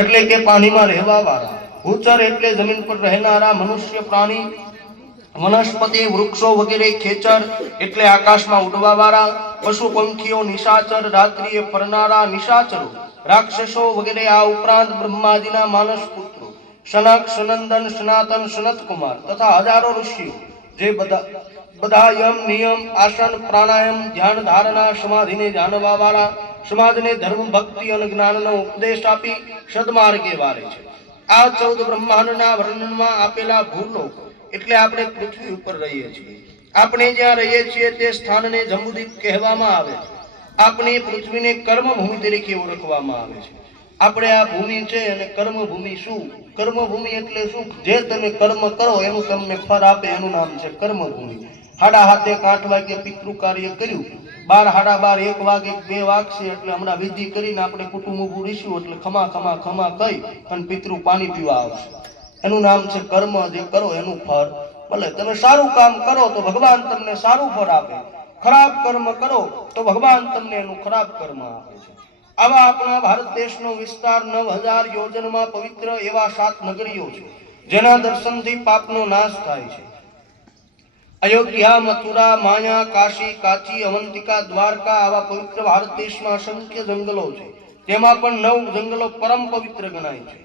એટલે કે પાણીમાં રહેવા વાળા, ભૂચર એટલે જમીન પર રહેનારા મનુષ્ય, પ્રાણી, વનસ્પતિ, વૃક્ષો વગેરે, ખેચર એટલે આકાશમાં ઉડવા વાળા, પશુ પંખીઓ, નિશાચર રાત્રિએ ફરનારા નિશાચરો, રાક્ષસો વગેરે. આ ઉપરાંત બ્રહ્માજીના માનસ પુત્રો સનક, સનંદન, સનાતન, સનત કુમાર તથા હજારો ઋષિઓ જે બધા યમ, નિયમ, આસન, પ્રાણાયામ, ધ્યાન, ધારણા, સમાધિને જાણવા વાળા, સમાજને ધર્મ, ભક્તિ અને જ્ઞાનનો ઉપદેશ આપી સદમાર્ગે વારે છે. આ 14 બ્રહ્માંડના વર્ણનમાં આપેલા ભૂલોક એટલે આપણે પૃથ્વી ઉપર રહીએ છીએ. આપણે જ્યાં રહીએ છીએ તે સ્થાનને જંબુદ્વીપ કહેવામાં આવે છે. આપણી પૃથ્વીને કર્મભૂમિ તરીકે ઓળખવામાં આવે છે. આપણે આ ભૂમિ છે અને કર્મભૂમિ શું? કર્મભૂમિ એટલે શું? જે તમે કર્મ કરો એનું તમને ફળ આપે એનું નામ છે કર્મભૂમિ. 7:30 વાગે પિતૃ કાર્ય કર્યું, 12, 12:30, 1 વાગે 2 વાગશે એટલે હમણાં વિધિ કરીને આપણે કુટુંબ ઉભું રહીશું એટલે ખમા ખમા ખમા કહી અને પિતૃ પાણી પીવા આવશે. એનું નામ છે કર્મ. જે કરો એનું ફળ મળે. તમે સારું કામ કરો તો ભગવાન તમને સારું ફળ આપે, ખરાબ કર્મ કરો તો ભગવાન તમને એનું ખરાબ કર્મ આપે છે. આવા આપણા ભારત દેશનો વિસ્તાર 9000 યોજનમાં પવિત્ર એવા 7 નગરીઓ છે જેના દર્શનથી પાપનો નાશ થાય છે. અયોધ્યા, મથુરા, માયા, કાશી, કાચી, અવંતિકા, દ્વારકા આવા પવિત્ર ભારત દેશમાં અસંખ્ય જંગલો છે. તેમાં પણ 9 જંગલો પરમ પવિત્ર ગણાય છે.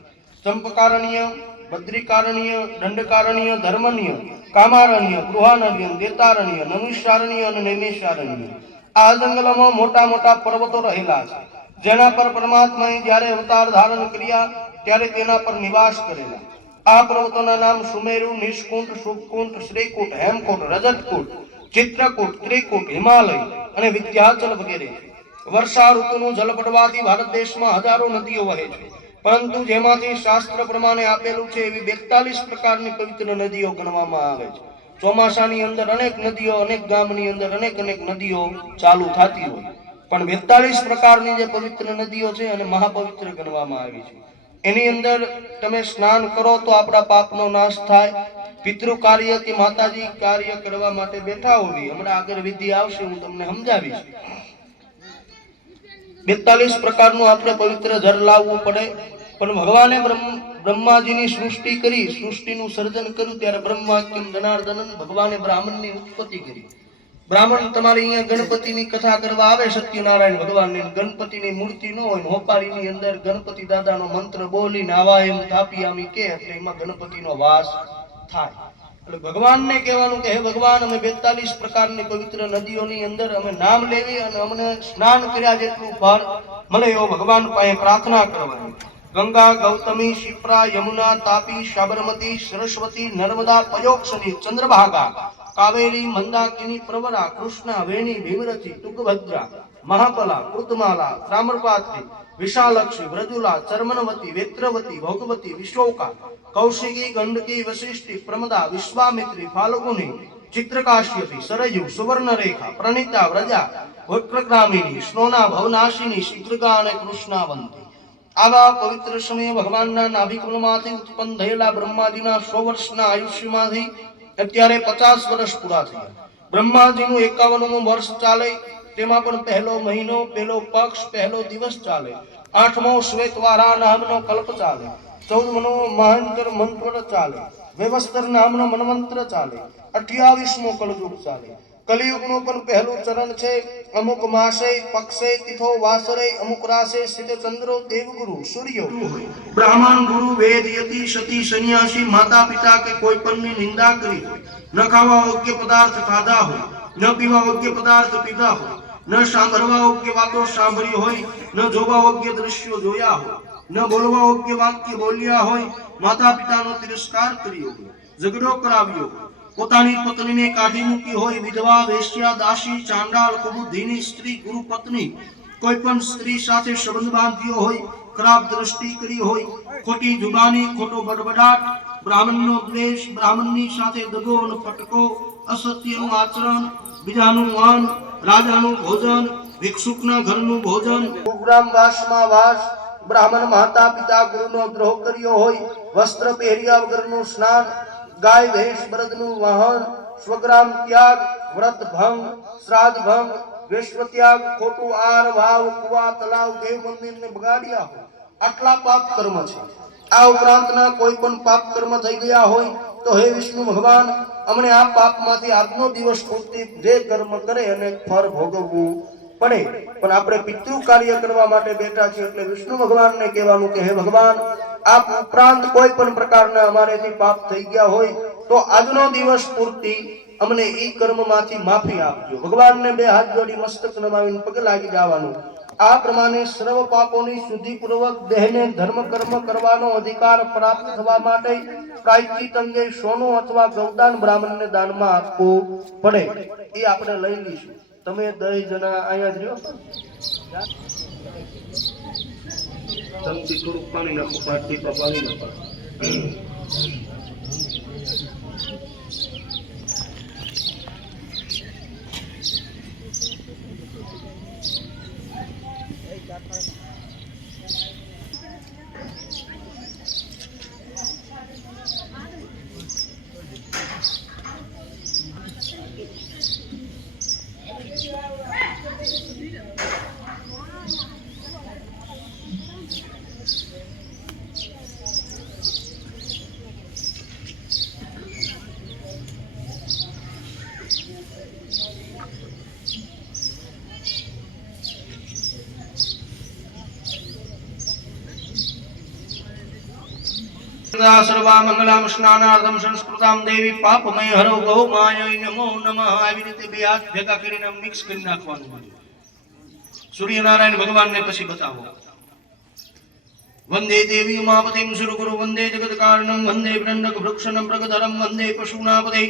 ચંપકારણ્ય, બદ્રિકારણ્ય, દંડકારણ્ય, ધર્મન્ય, કામારણ્ય, ગૃહારણ્ય, દેતારણ્ય, નમિષારણ્ય અને નૈમિષારણ્ય. આ જંગલોમાં મોટા મોટા પર્વતો રહેલા છે જેના પર પરમાત્માએ જ્યારે અવતાર ધારણ કર્યા ત્યારે તેના પર નિવાસ કરેલા. આ પર્વતોના નામ સુમેરુ, નિષ્કુંઠ, શુભકુંઠ, શ્રીકુંઠ, હેમકુંઠ, રજતકુંઠ, ચિત્રકૂટ, ત્રિકૂટ, હિમાલય અને વિંધ્યાચલ વગેરે છે. વર્ષા ઋતુનું જળ પડવાથી ભારત દેશમાં હજારો નદીઓ વહે છે, પરંતુ જેમાંથી શાસ્ત્ર પ્રમાણે આપેલું છે એવી 42 પ્રકારની પવિત્ર નદીઓ ગણવામાં આવે છે. ચોમાસાની અંદર અનેક નદીઓ, અનેક ગામની અંદર અનેક નદીઓ ચાલુ થતી હોય, પણ 42 પ્રકારની જે પવિત્ર નદીઓ છે અને મહાપવિત્ર ગણવામાં આવી છે. એની અંદર તમે સ્નાન કરો તો આપણા પાપનો નાશ થાય. પિતૃ કાર્ય કે માતાજી કાર્ય કરવા માટે બેઠા હોવી, હમણાં આગળ વિધિ આવશે, હું તમને સમજાવીશ. 42 પ્રકારનું આપણે પવિત્ર જળ લાવવું પડે. પણ ભગવાને બ્રહ્માજીની સૃષ્ટિ કરી, સૃષ્ટિનું સર્જન કર્યું ત્યારે બ્રહ્માક્યમ જનાર્દનન ભગવાને બ્રાહ્મણની ઉત્પત્તિ કરી. બ્રાહ્મણ તમારે અહીંયા ગણપતિની કથા કરવા આવે, સત્યનારાયણ ભગવાનની ગણપતિની મૂર્તિ ન હોય, હોપારીની અંદર ગણપતિ દાદાનો મંત્ર બોલીને આવા એમ થાપિયામી કે એટલે એમાં ગણપતિનો વાસ થાય. એટલે ભગવાનને કહેવાનું કે હે ભગવાન, અમે 42 પ્રકારની પવિત્ર નદીઓની અંદર અમે નામ લેવી અને અમને સ્નાન કર્યા જેટલું ફળ મળે એવો ભગવાન પાસે પ્રાર્થના કરવાની. ગંગા, ગૌતમી, શિપ્રા, યમુના, તાપી, સાબરમતી, સરસ્વતી, નર્મદા, પયોક્ષની, ચંદ્રભાગા, કાવેરી, મંદાકિની, પ્રવરા, કૃષ્ણા, વેણી, ભીમરથી, તુંગભદ્રા, મહાપલા, કૃતમાલા, તામ્રપાત્રી, વિશાલક્ષી, વ્રજુલા, ચર્મનવતી, વેત્રવતી, ભોગવતી, વિશોકા, કૌશિકી, ગંડકી, વશિષ્ઠી, પ્રમદા, વિશ્વામિત્રી, ફાલ્ગુની, ચિત્રકાશ્યપી, સરયુ, સુવર્ણરેખા, પ્રણીતા, વ્રજા, વક્રગ્રામિની, સ્નોના, ભવનાશિની, શીઘ્રગા અને કૃષ્ણાવંતી. આવા પવિત્ર સમયે ભગવાનના નાભિકમળમાંથી ઉત્પન્ન થયેલા બ્રહ્માજીના 100 વર્ષના આયુષ્યમાંથી અત્યારે 50 વર્ષ પૂરા થયા. બ્રહ્માજીનું 51મું વર્ષ ચાલે, તેમાં પણ પહેલો મહિનો, પહેલો પક્ષ, પહેલો દિવસ ચાલે. 8મો શ્વેતવારા નામનો કલ્પ ચાલે. 14મો મહાંતર મંત્ર ચાલે. વ્યવસ્તર નામનો મન્વંતર ચાલે. 28મો કલયુગ ચાલે. કલિયુગનું પણ પહેલું ચરણ છે. અમુક માસે, પક્ષે, તિથો, વાસરે, અમુક રાસે સ્થિત ચંદ્રો, દેવગુરુ, સૂર્ય, બ્રાહ્મણ, ગુરુ, વેદ, યતિ, સતી, સંન્યાસી, માતા પિતા કે કોઈ પણની નિંદા કરી હોય, ન ખાવા યોગ્ય પદાર્થ ખાધા હોય, ન પીવા યોગ્ય પદાર્થ પીધા હોય, ન સાંભળવા યોગ્ય વાતો સાંભળી હોય, ન જોવા યોગ્ય દ્રશ્યો જોયા હોય, ન બોલવા યોગ્ય વાક્ય બોલ્યા હોય, માતા પિતાનો તિરસ્કાર કર્યો હોય, ઝઘડો કરાવ્યો હોય, પોતાની પત્નીને કાઢી મૂકી હોય, વિધવા, વેશ્યા, દાસી, ચાંડાળ, કુબુદ્ધિની સ્ત્રી, ગુરુ પત્ની, કોઈ પણ સ્ત્રી સાથે સંબંધ બાંધ્યો હોય, ખરાબ દ્રષ્ટિ કરી હોય, ખોટી જુબાની, ખોટો બડબડાટ, બ્રાહ્મણનો દ્વેષ, બ્રાહ્મણની સાથે દગો અને ફટકો, અસત્યનું આચરણ, બીજાનું અન્ન, રાજાનું ભોજન, ભિક્ષુકના ઘરનું ભોજન, કુગ્રામ વાસમાં વાસ, બ્રાહ્મણ માતા પિતા ગુરુનો દ્રોહ કર્યો હોય, વસ્ત્ર પહેર્યા વગરનું સ્નાન, ગાય ભેંસ બળદનું વાહન, સ્વગ્રામ ત્યાગ, વ્રત ભંગ, શ્રાદ્ધ ભંગ, વિશ્વ ત્યાગ, ખોટું આર વાવ, કુવા, તલાવ, દેવ મંદિરને બગાડ્યા હોય, આટલા પાપ કર્મ છે. આ ઉપરાંતના કોઈ પણ પાપ કર્મ થઈ ગયા હોય તો હે વિષ્ણુ ભગવાન, અમને આ પાપમાંથી આજનો દિવસ પૂરતી જે કર્મ કરે અને ફળ ભોગવવું પડે. પણ આપણે પિતૃ કાર્ય કરવા માટે બેઠા છીએ એટલે વિષ્ણુ ભગવાનને કહેવાનું કે હે ભગવાન, આ ઉપરાંત કોઈ પણ પ્રકારના અમારેથી પાપ થઈ ગયા હોય તો આજનો દિવસ પૂરતી અમને ઈ કર્મમાંથી માફી આપજો. ભગવાનને બે હાથ જોડી મસ્તક નમાવીને પગે લાગી જવાનું. આ પ્રમાણે સર્વ પાપોની શુદ્ધિપૂર્વક દેહને ધર્મ કર્મ કરવાનો અધિકાર પ્રાપ્ત થવા માટે પ્રાયશ્ચિત અંગે સોનું અથવા ગૌદાન બ્રાહ્મણને દાનમાં આપવું પડે. એ આપણે લઈ લઈશું. તમે 10 જણા અહીંયા જ રહ્યો છો. તમથી થોડુંક પાણી નાખો, 5 ટીપા પાણી નાખો. સર્વા મંગલામ સ્નાનાર્થમ સંસ્કૃતામ દેવી પાપમય હરો ગૌ માય નમો નમઃ. આવી રીતે બે હાથ ભેગા કરીને મિક્સ કરી નાખવાનું. સૂર્યનારાયણ ભગવાનને પછી બતાવો. વંદે દેવી ઉમાપતિમ સુરગુરુ વંદે જગત્કારણમ વંદે બ્રહ્મક વૃક્ષણમ પ્રગધરમ વંદે પશુનાપતે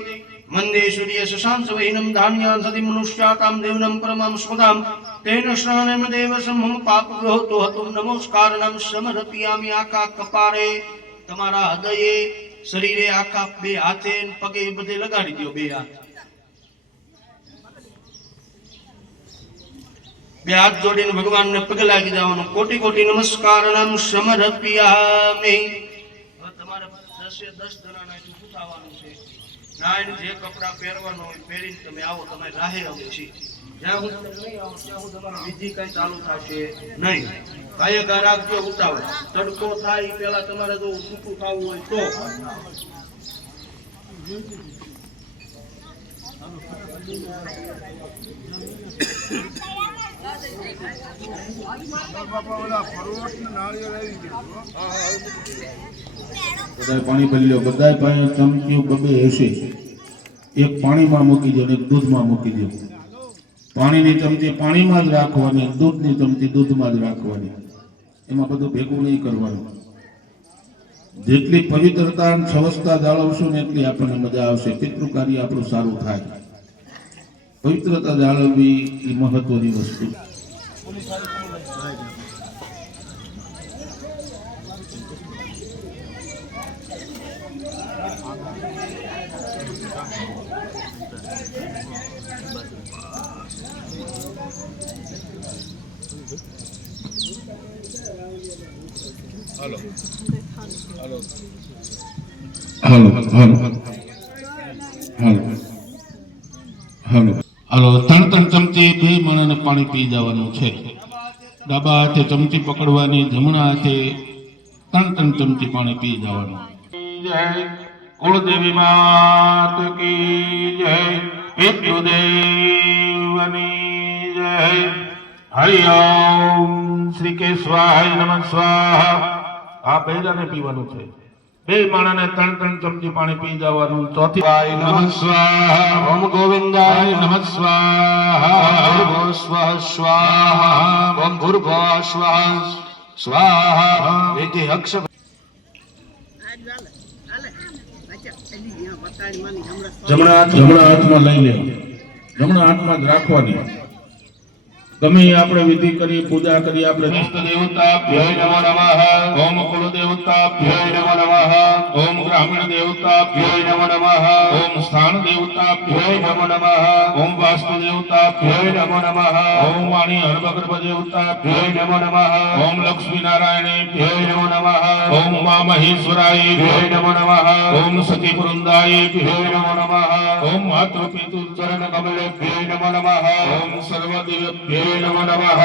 વંદે સૂર્ય શશાંક વૈનમ ધાન્યાન સતિ મનુષ્યાતામ દેવનમ પરમમ સ્મદામ તેન સ્નાનેમ દેવ સમમ પાપગ્રહો તો હતું નમસ્કારણમ સમર્પયામિ. આકા કપારે, તમારા હૃદયે, શરીરે, આખા બે હાથે પગે બધે લગાડી દો. બે હાથ જોડીને ભગવાનને પગે લાગી જવાનું. કોટી કોટી નમસ્કારણમ સમર્પયામિ. હવે તમારે 10 જણાના ઉઠાવવાનું છે. નાઈને જે કપડા પહેરવાનું હોય પહેરીને તમે આવો. તમે રાહે આવે છે જ્યાં હું નહીં આવો ત્યાં હું તમારી વિધિ કઈ ચાલુ થશે નહીં. કાયકા રાખજો, ઉતાવો. તડકો થાય પેલા તમારે જો સૂકું ખાવું હોય તો બધાય પાણી ભરી લો. બધાય પાસે ચમચીઓ બબે હશે. એક પાણીમાં મૂકી દો, એક દૂધમાં મૂકી દો. પાણીની ચમચી પાણીમાં જ રાખવાની, દૂધની ચમચી દૂધમાં જ રાખવાની. એમાં બધું ભેગું નહીં કરવાનું. જેટલી પવિત્રતા અને સ્વચ્છતા જાળવશું ને એટલી આપણને મજા આવશે. પિતૃ કાર્ય આપણું સારું થાય. પવિત્રતા જાળવવી એ મહત્વની વસ્તુ. હાલો હાલો હાલો હાલો હાલો હાલો હાલો. 3 ચમચી બે માણસને પાણી પી જવાનું છે. ડાબા હાથે ચમચી પકડવાની, જમણા હાથે 3 ચમચી પાણી પી જવાનું. જય કુળદેવી માત કી જય. પિતૃદેવની જય. હરિ ઓમ શ્રી કેશવાય નમઃ સ્વાહા. આ પહેલાને પીવાનું છે. બે માણસને 3 ચમચી પાણી પી જવાનું. ચોથી વાય નમઃ સ્વાહા. ઓમ ગોવિંદાય નમઃ સ્વાહા. ભૂર્ભુવઃ સ્વઃ સ્વાહા. ઓમ ભૂર્ભુવઃ સ્વઃ સ્વાહા. વિધિ અક્ષ જમણા હાથમાં લઈ લેવું. જમણા હાથમાં જ રાખવાની. ગમે આપણે વિધિ કરી, પૂજા કરી. આપણે ઇષ્ટ દેવતાભ્યો નમો નમઃ. ઓમ કુલ દેવતાભ્યો નમો નમઃ. ઓમ ગ્રામીણ દેવતાભ્યો નમો નમઃ. ઓમ સ્થાન દેવતાભ્યો નમો નમઃ. ઓમ વાસ્તુ દેવતાભ્યો નમો નમઃ. ઓમ વાણી હર્ભગર્ભ દેવતાભ્યો નમો નમઃ. ઓમ લક્ષ્મી નારાયણેભ્યો નમો નમઃ. ઓમ મા મહેશ્વરાય નમો નમઃ ઓમ સતી પુરંદાય નમો નમઃ ઓમ માતૃ પિતૃ ચરણ કમલેભ્યો નમો નમઃ ઓમ સર્વદેવેભ્યો નમો નમઃ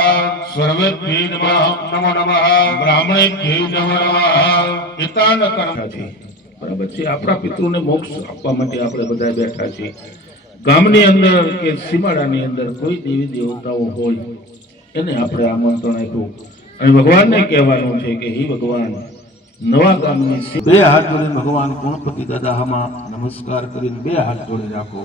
સર્વેભ્યો નમો નમઃ બ્રાહ્મણેભ્યો નમો નમઃ પિતાન કર્મ બરાબર છે. આપણા પિતૃને મોક્ષ આપવા માટે આપણે બધા બેઠા છીએ. ગામની અંદર કે સીમાડાની અંદર કોઈ દેવી દેવતાઓ હોય એને આપણે આમંત્રણ આપ્યું અને ભગવાનને કહેવાનું છે કે હે ભગવાન નવા ગામની બે હાથ જોડીને ભગવાન ગણપતિ દાદા હામાં નમસ્કાર કરીને બે હાથ જોડી રાખો.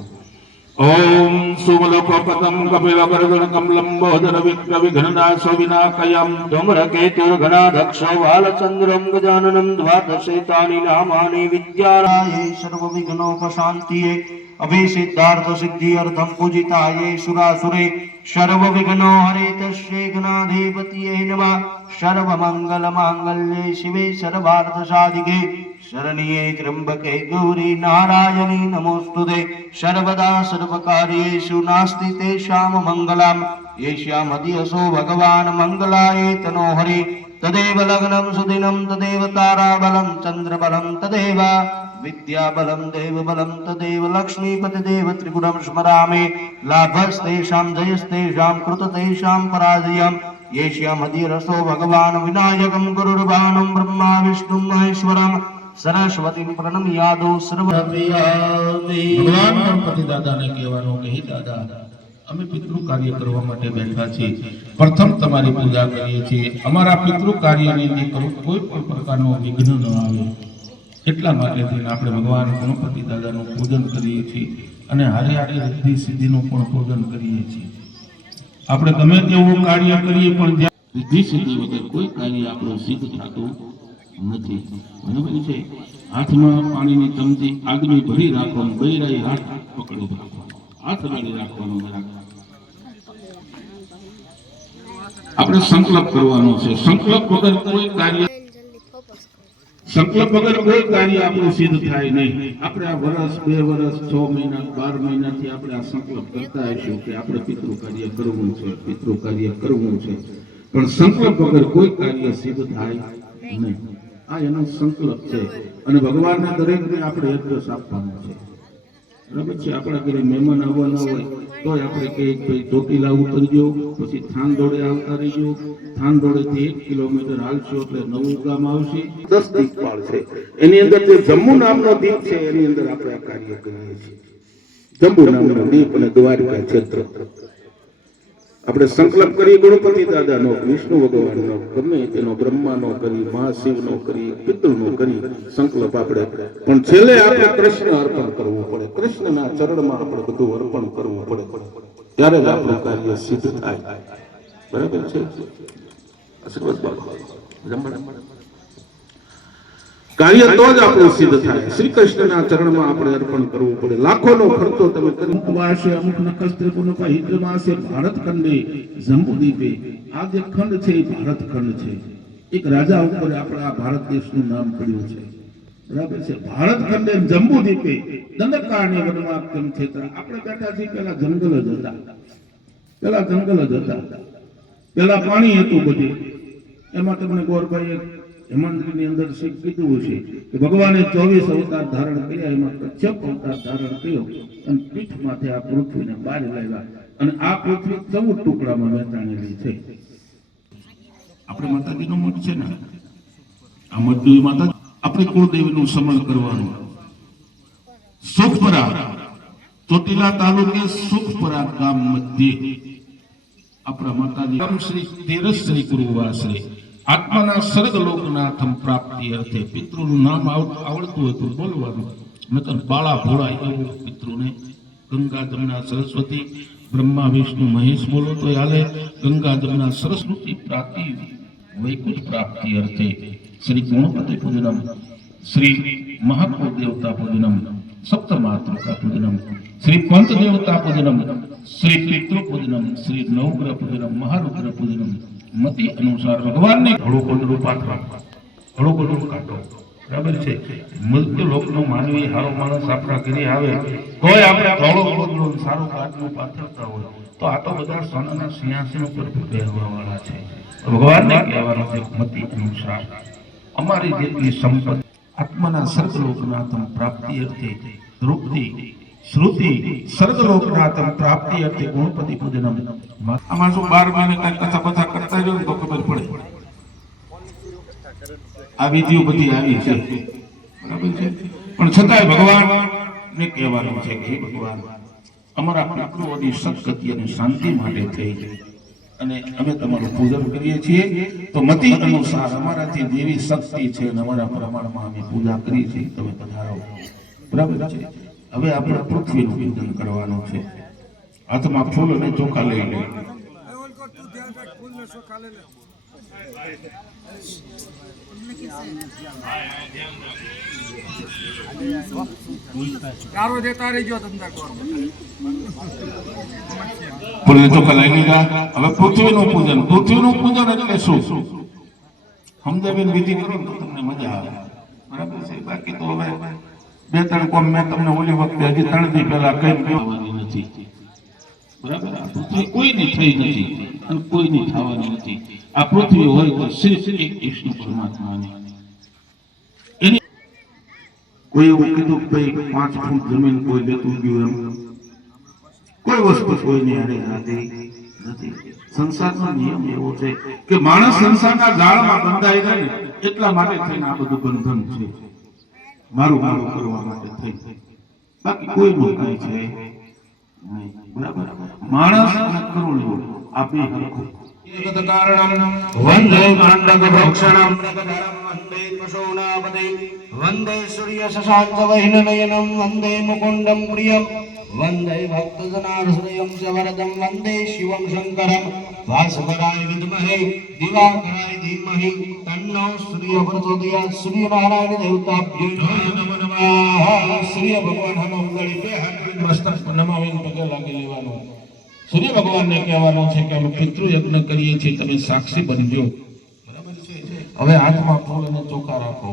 ઓમ સુમલોકોપતમ કપિલવરદન કમલંબોદર વિઘ્ન વિઘ્નનાશો વિનાકયમ ધૂમ્રકેતુર્ઘનાધક્ષો બાલચંદ્રમ ગજાનનમ દ્વાદશેતાની નામાની વિદ્યારાય સર્વવિઘ્નોપશાંતિએ અભિસિદ્ધાર્થ સિદ્ધિ અર્થમ પૂજિતાય સુરાસુરે સર્વ વિઘ્નો હરે તસ્યૈ ગણાધિપતિયે નમઃ સર્વ મંગલ માંગલ્યે શિવે સર્વાર્થ સાધિકે શરણ્યે ત્ર્યંબકે ગૌરી નારાયણી નમોસ્તુતે સર્વદા સર્વકાર્યેષુ નાસ્તિ તેષાં મંગલમ યેષ્યામ અધિયસો ભગવાન મંગલાય તનો હરે તદેવ લગ્નમ સુદિનમ તદેવ તારાબલમ ચંદ્રબલમ તદેવ વિદ્યાબલમ દેવબલમ તદેવ લક્ષ્મીપતિદેવ ત્રિગુણમ સ્મરામે લાભસ્તેષાં જયસ્તેષાં કૃતતેષાં પરાજયમ યેષ્યામ અધિરસો ભગવાન વિનાયકમ ગુરુર્ભાણમ બ્રહ્મા વિષ્ણુ મહેશ્વરમ સરસ્વતી પ્રણમ્યાદો સર્વવ્યામી. ભગવાન ગણપતિ દાદાને કહેવાનું કે હે દાદા અમે પિતૃ કાર્ય કરવા માટે બેઠા છીએ. પ્રથમ તમારી પૂજા કરીએ છીએ. અમારા પિતૃ કાર્યની અંદર કોઈ પણ પ્રકારનો વિઘ્ન ન આવે એટલા માટે આપણે ભગવાન ગણપતિ દાદાનું પૂજન કરીએ છીએ અને હારે હારે રિદ્ધિ સિદ્ધિનું પણ પૂજન કરીએ છીએ. આપણે ગમે તેવું કાર્ય કરીએ પણ રિદ્ધિ સિદ્ધિ વગર કોઈ કાર્ય આપણું સિદ્ધ થતું નથી. બરાબર છે. હાથમાં પાણીની ચમચી આગની ભરી રાખવાનું, બૈરાઈ હાથ પકડી રાખવાનો, હાથ અડાડી રાખવાનો. આપણે સંકલ્પ કરવાનો છે. સંકલ્પ વગર કોઈ કાર્ય આપણું સિદ્ધ થાય નહીં. આપણે આ વર્ષ 2 વર્ષ 6 મહિના 12 મહિનાથી આપણે આ સંકલ્પ કરતા હશું કે આપણે પિતૃ કાર્ય કરવું છે, પિતૃ કાર્ય કરવું છે, પણ સંકલ્પ વગર કોઈ કાર્ય સિદ્ધ થાય નહીં. આ એનો સંકલ્પ છે અને ભગવાનના દરેકને આપણે એડ્રેસ આપવાનું છે. બરાબર છે. આપણા ઘરે મહેમાન આવવાના હોય તો આપણે કહીએ ભાઈ ચોટીલા ઉતરજો, પછી થાનદોડે આવતા રહીજો, થાનદોડેથી 1 કિલોમીટર હાલશો એટલે નવું ગામ આવશે. 10 દીપપાળ છે, એની અંદર જે જમ્મુ નામનો દીપ છે એની અંદર આપણે આ કાર્ય કરીએ છીએ. જમ્મુ નામનો દીપ અને દ્વારકા ક્ષેત્ર આપણે સંકલ્પ કરી ગણપતિ દાદાનો, વિષ્ણુ ભગવાનનો, ગમે તેનો, બ્રહ્માનો કરી, મહાશિવનો કરી, પિતૃનો કરી સંકલ્પ આપણે, પણ છેલ્લે આપણે કૃષ્ણ અર્પણ કરવું પડે. કૃષ્ણના ચરણમાં આપણે બધું અર્પણ કરવું પડે, ત્યારે જ આપણું કાર્ય સિદ્ધ થાય. બરાબર છે. આશીર્વાદ કાર્ય તો જ આપણું સિદ્ધ થાય. શ્રી કૃષ્ણના ચરણમાં આપણે અર્પણ કરવું પડે. લાખોનો ખર્ચો તમે કરી અમુક નક્ષત્ર હિન્દુમાસે ભારત ખંડે જંબુદ્વીપે આ જે ખંડ છે એ ભારત ખંડ છે. એક રાજા ઉપર આપણે આ ભારત દેશનું નામ પડ્યું છે. બરાબર છે. ભારત ખંડે જંબુદ્વીપે દંડકારણ્ય વનમાં કેમ છે આપણે બેઠા છીએ. પેલા જંગલ જ હતા, પેલા પાણી હતું બધું. એમાં તમને ગોરભાઈએ હેમાંદ્રીની અંદર કીધું છે કે ભગવાને 24 અવતાર ધારણ કર્યા, એમાં કચ્છપ અવતાર ધારણ કર્યો અને પીઠમાંથી આ પૃથ્વીને બહાર લાવ્યા અને આ પૃથ્વી 14 ટુકડામાં વહેંચાણેલી છે. આપણે માતાજીનો મઠ છે ને, આ મઠની માતા આપણી કુળદેવીનું સ્મરણ કરવાનું. સુખપરા, ચોટીલા તાલુકે સુખપરા ગામ મધ્યે આપણા માતાજી શ્રી તેરશ્રી ગુરુવાશ્રી આત્માના સ્વર્ગલોકનાથમ પ્રાપ્તિ અર્થે પિતૃનું નામ આવડતું હોય તો બોલવાનું, નકર બાળા ભોળાય એવું પિતૃને. ગંગા જમના સરસ્વતી, બ્રહ્મા વિષ્ણુ મહેશ બોલો તો હાલે. ગંગા જમના સરસ્વતી પ્રાપ્તિ વૈકુંઠ પ્રાપ્તિ અર્થે શ્રી ગણપતિ પૂજનમ, શ્રી મહાકુળ દેવતા પૂજનમ, સપ્તમાતૃકા પૂજનમ, શ્રી પંચ દેવતા પૂજનમ, શ્રી પિતૃ પૂજનમ, શ્રી નવગ્રહ પૂજનમ, મહારુદ્ર પૂજનમ. મતિ અનુસાર ભગવાનને ઘણું બધું પાત્ર, ઘણું બધું કાઢો. બરાબર છે. મૃત્યુ લોકનો માનવી સારો માણસ આપણા ઘરે આવે તોય આપણે ઘણું સારું કાઢનું પાથરતા હોય તો આ તો બધા સોનાના સિંહાસન ઉપર બેસવા વાળા છે. ભગવાનને કહેવાનું છે મતિ અનુસાર. અમારી જેટલી સંપત્તિ આત્માના સર્ગલોકનાથમ પ્રાપ્તિ અર્થે તૃપ્તિ શ્રુતિ સર્ગલોકનાથમ પ્રાપ્તિ અર્થે ગણપતિ પૂજનમ. આમાં શું 12 મહિને કઈ કથા બથા કરતા રહ્યો તો ખબર પડે. આ વિધિઓ બધી આવી છે, બરાબર છે. પણ છતાંય ભગવાન ને કહેવાનું છે કે હે ભગવાન, અમારા પિતૃઓની સદગતિ અને શાંતિ માટે થઈ અને અમે તમારું પૂજન કરીએ છીએ, તો મતિ અનુસાર અમારાથી જેવી શક્તિ છે અને અમારા પ્રમાણમાં અમે પૂજા કરીએ છીએ, તમે પધારો. બરાબર છે. હવે આપણે પૃથ્વીનું પૂજન કરવાનું છે. હાથમાં ફૂલ અને ચોખા લઈ લે. ફૂલને ચોખા લઈ લીધા. હવે પૃથ્વીનું પૂજન. પૃથ્વીનું પૂજન એટલે શું? સમજાવીને વિધિ કરો તો તમને મજા આવે. બરાબર છે. બાકી તો હવે 2-3 કોમ મેં તમને ઓલી વખતે હજી 3 દી પહેલા કઈ કહેવાની નથી. બરાબર. આ પૃથ્વી કોઈની થઈ નથી અને કોઈની થવાની નથી. આ પૃથ્વી હોય તો સિર્ફ એક વિષ્ણુ પરમાત્માની. એની કોઈ એવું કીધું કે ભાઈ 5 ફૂટ જમીન કોઈ લેતું ગયું એમ કોઈ વસ્તુ કોઈની હારે નથી. સંસારનો નિયમ એવો છે કે માણસ સંસારના જાળમાં બંધાઈ જાય ને એટલા માટે થઈને આ બધું બંધન છે. મારું કરવા માટે થઈ. બાકી કોઈનું કઈ છે નહીં. બરાબર. માણસ અને કરુણ્યો આપી હરખું. વંદે માંડગભક્ષણમ વંદે પશૂનાપતે વંદે સૂર્ય શશાંક વહિનનયનમ વંદે મુકુંડમ પ્રિયમ વંદે ભક્તજનાર્હૃદયમ ચ વરદમ વંદે શિવમ શંકરમ ભાસ્કરાય વિદ્મહે દિવાકરાય ધીમહિ તન્નો સૂર્ય પ્રચોદયાત. સૂર્યનારાયણ દેવતાભ્યો નમો નમઃ. સૂર્ય ભગવાન હનુમંગળી બે હાથ મસ્તક નમાવીને પગે લાગી લેવાનું. સૂર્ય ભગવાનને કહેવાનું છે કે અમે પિતૃ યજ્ઞ કરીએ છીએ, તમે સાક્ષી બનજો. બરાબર છે. હવે હાથમાં ફૂલ અને ચોખા રાખો.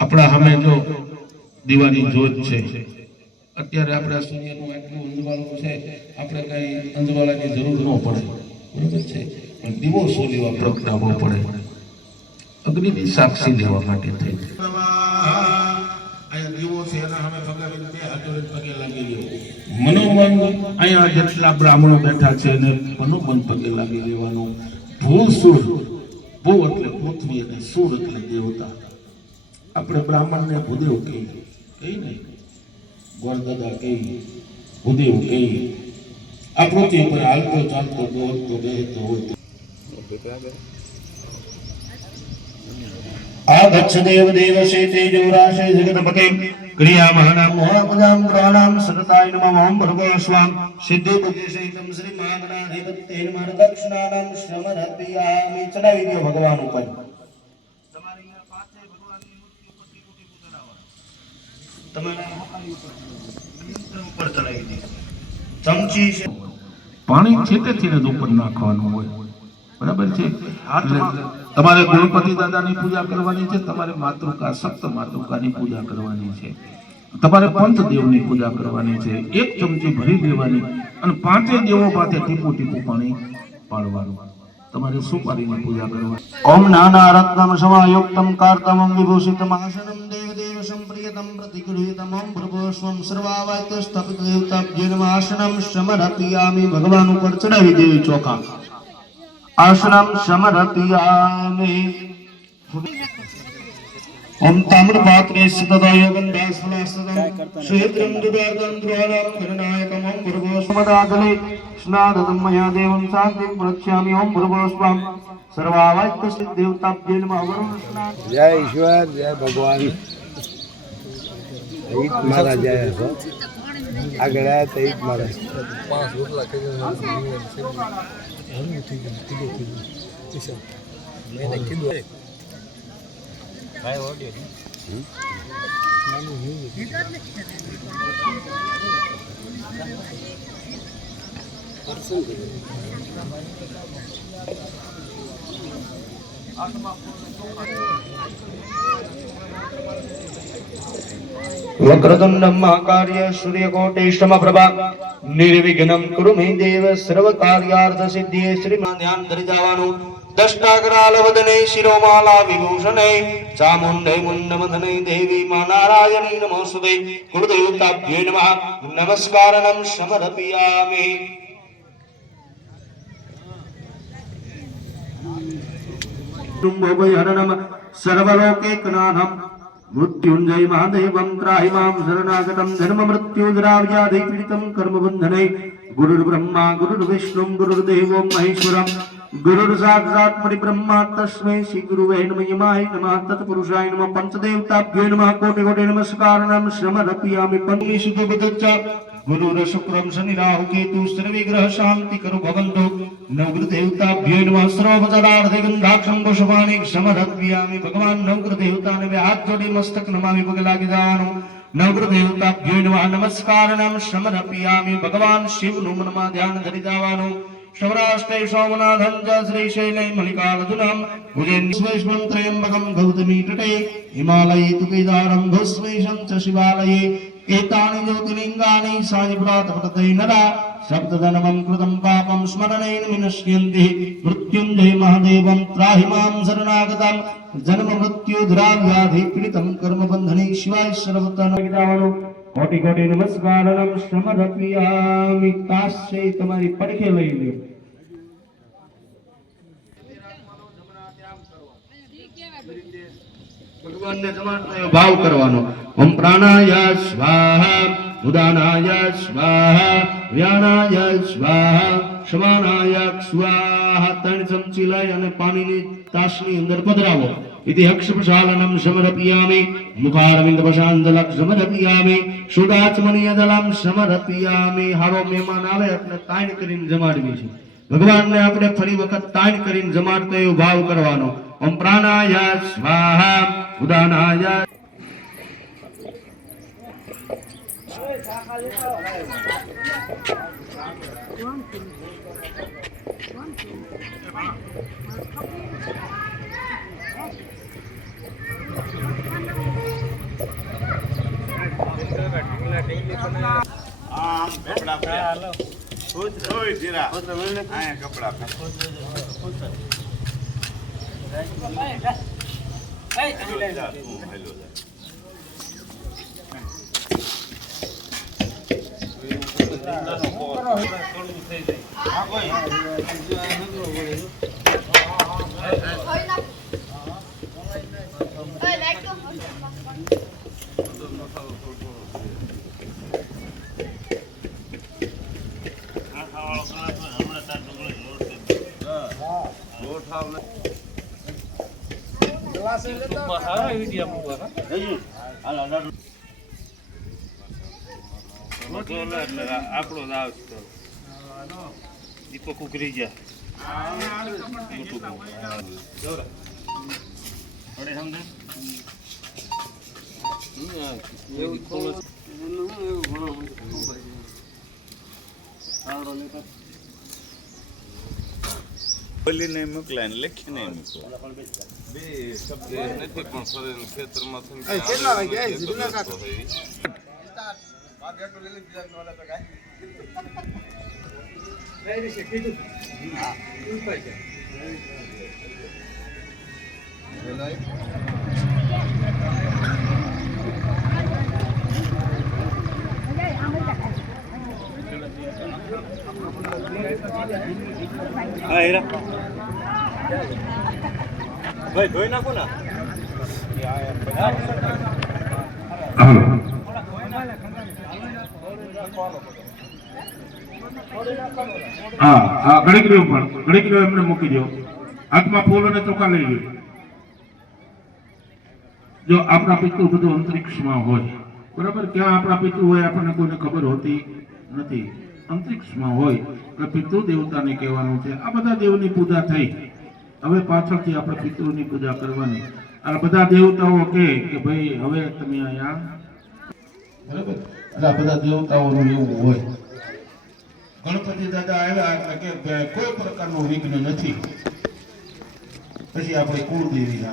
આપણા સામે જો દિવાની જોત છે. અત્યારે આપણા સૂર્યનું આટલું અંજવાળું છે, આપણે કઈ અંજવાળાની જરૂર ન પડે. બરાબર છે. પણ દીવો લેવા પ્રગટાવવો પડે. અગ્નિની સાક્ષી લેવા માટે થઈ. અહીંયા દીવો છે એના સામે ફગાવીને બે હાથ જોડીને પગે લાગી લ્યો. મનોમન અહીંયા જેટલા બ્રાહ્મણો બેઠા છે એને મનોમન પગે લાગી લેવાનું. ભૂ સુર, ભૂ એટલે પૃથ્વી અને સુર એટલે દેવતા. આપણે બ્રાહ્મણને ભૂદેવ કહીએ ને, ગોરદાદા કહીએ, ભૂદેવ કહીએ. આ પૃથ્વી પર હાલતો ચાલતો દોડતો બેહતો હોય. આગચ્છ દેવ દેવસે તેજોરાશે જગતપતે ક્રિયામહાનામ મોહપદામ ગ્રહાણામ સતતાય નમઃ. ઓમ ભર્ગો સ્વામ સિદ્ધિ બુદ્ધિસહિતમ શ્રી મહાગણાધિપત્યે નમઃ. દક્ષિણાનામ સમર્પયામિ. ચડાવી દો ભગવાન ઉપર. તમારે અહીંયા પાંચે ભગવાનની મૂર્તિ ઉપર ઉપર ચડાવી દે. ચમચી છે પાણી છેટેથી જ ઉપર નાખવાનું હોય. બરાબર છે. તમારે ગણપતિ દાદાની પૂજા કરવાની છે, તમારે માતૃકા સપ્ત માતૃકાની પૂજા કરવાની છે, તમારે પંચદેવની પૂજા કરવાની છે. 1 ચમચી ભરી દેવાની અને 5 દેવો પાસે ટીપું ટીપું પાણી પાડવાનું. તમારે સુપારીની પૂજા કરવાની. ઓમ નાના રત્નમ સમાયુક્તમ કાર્તમમ વિભૂષિતમ આસનમ દેવદેવ સંપ્રિયતમ પ્રતિગૃહીતમ. ઓમ પ્રભોસ્વમ સર્વાવાય સ્થાપિત દેવતાભ્યો નમઃ. આસનમ સમર્પયામિ. ભગવાન ઉપર ચડાવી દેવી ચોખા. આસનમ સમર્પયામિ. ઓમ તામ્રપાત્રે સતતય ગંધાસલાસદમ શ્વેતમ દુદાર્દમ દ્રોણમ કરણાયકમ. ઓમ ભર્ગોસ્મદાગલે સ્નાદતમ મયા દેવં શાંતિં પ્રક્ષ્યામિ. ઓમ ભર્ગોસ્વમ સર્વાવાય દેવતાભ્યો નમઃ. જય ઈશ્વર, જય ભગવાન. ઈદ મારા જય હો. આગળ આવ્યા તો ઈદ મારા 5 રોટલા ખાઈ વક્રતુંડમ મહાકાર્ય સૂર્યકોટિ સમપ્રભા નિર્વિઘ્નમ કુરુ મે દેવ સર્વ કાર્યાર્થ સિદ્ધિએ. શ્રીમાં ધ્યાન ધરી જવાનું. दष्टाकरालवदने शिरोमाला विभूषणे चामुण्डै मुण्डमथनै देवी मा नारायणी नमोस्तुते गुरुदेवताभ्यो नमः नमस्कारणं समर्पयामि भयहरणं सर्वलोकैकनाथं मृत्युञ्जय महादेवं त्राहि मां शरणागतं जन्ममृत्युजराव्याधिपीडितं कर्मबन्धने गुरुर्ब्रह्मा गुरुर्विष्णुं गुरुर्देवो महेश्वरं गुरुर्साक्षात् परब्रह्म तस्मै श्री गुरुवे नमः नमः तत्पुरुषाय नमः पंचदेवताभ्यो नमः कोटि कोटि नमस्कारणं समर्पयामि पंचमी शुद्धबुद्धच्च गुरुर शुक्रम शनि राहु केतु सर्वविग्रह शांति करो भवन्तु नवग्रहदेवताभ्यो नमः सर्वपदार्थे गंधाक्षं पुष्पाणि समर्पयामि भगवान नवग्रहदेवताने हाथ जोड़ी मस्तक नमामि पग लागी जવાનું नवग्रहदेवताभ्यो नमः नमस्कारणं समर्पयामि भगवान शिवનું મનમાં ધ્યાન ધરી જવાનું સૌરાષ્ટ્રે સોમનાથં ચ શ્રીશૈલે મલ્લિકાર્જુનમ ભુજેન વિશ્વેશ્વરં ત્રયંબકં ગૌતમી તટે હિમાલયે તુ કેદારં ભસ્મેશં ચ શિવાલયે एतानि ज्योतिर्लिङ्गानि सायप्रातपतये नरा शब्दधनमं कृतं पापं स्मरणेन विनश्यन्ति मृत्युञ्जय महादेवं त्राहि मां शरणागतं जन्ममृत्युधराव्याधिपीडितं कर्मबन्धने शिवाय सर्वतनविदावनो कोटि कोटि नमस्कारणं समर्पयामि तास्यै તમારી પડખે લઈ લ્યો ભગવાનને જમાડતા ભાવ કરવાનો ओम प्राणाय स्वाहा उदानाय स्वाहा व्यानाय स्वाहा समानाय स्वाहा ત્રણ ચમચી લઈ અને પાણીની તાસની અંદર પધરાવો इति अक्षप्रसालनं समर्पयामि मुखारविंद प्रशांतलक समर्पयामि सुदाचमनीयदलम समर्पयामि हारो મહેમાન આવે એટલે તાણ કરીને જમાડવી છે ભગવાનને આપણે ફરી વખત તાણ કરીને જમાડતો એવો ભાવ કરવાનો ओम प्राणाय स्वाहा उदानाय આપણો દાવ દીપક ઉઘરી ગયા બોલીને મોકલાય ને લખીને મૂકો બે શબ્દ નથી પણ ફરેલ ખેતરમાં કેટલા ભાઈ ધોઈ નાખો ને હા ઘડીક રહ્યો એમને મૂકી દો હાથમાં ફૂલ અને ચોખા લઈ લ્યો જો આપણા પિતૃ બધું અંતરિક્ષમાં હોય બરાબર ક્યાં આપણા પિતૃ હોય આપણને કોઈને ખબર હોતી નથી અંતરિક્ષમાં હોય તો પિતૃ દેવતાને કહેવાનું છે આ બધા દેવની પૂજા થઈ હવે પાછળથી આપણે પિતૃની પૂજા કરવાની આ બધા દેવતાઓ કે ભાઈ હવે તમે અહીંયા બરાબર એટલે આ બધા દેવતાઓનું એવું હોય ગણપતિ દાદા આવ્યા એટલે કે કોઈ પ્રકારનું વિઘ્ન નથી પછી આપણે કુળદેવી